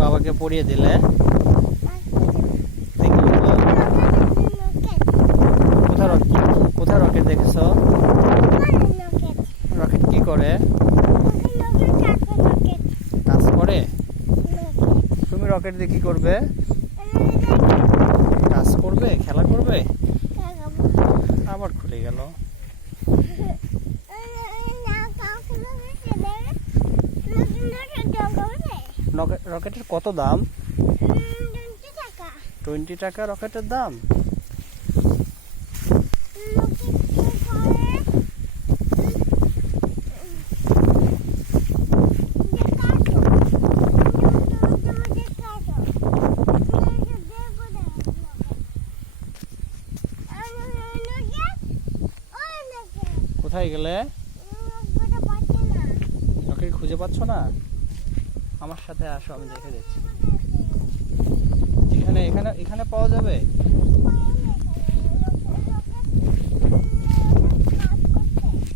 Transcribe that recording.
বাবাকে পড়িয়ে দিলে কোথায় রকেট দেখেছো? রকেট কি করে? কাজ করে? তুমি রকেট দিয়ে কি করবে? কাজ করবে, খেলা করবে? আবার খুলে গেল। রকেটের কত দাম? 20 টাকা রকেটের দাম। কোথায় গেলে? রকেট খুঁজে পাচ্ছ না? আমার সাথে আসো, আমি দেখে দিচ্ছি। এখানে পাওয়া যাবে।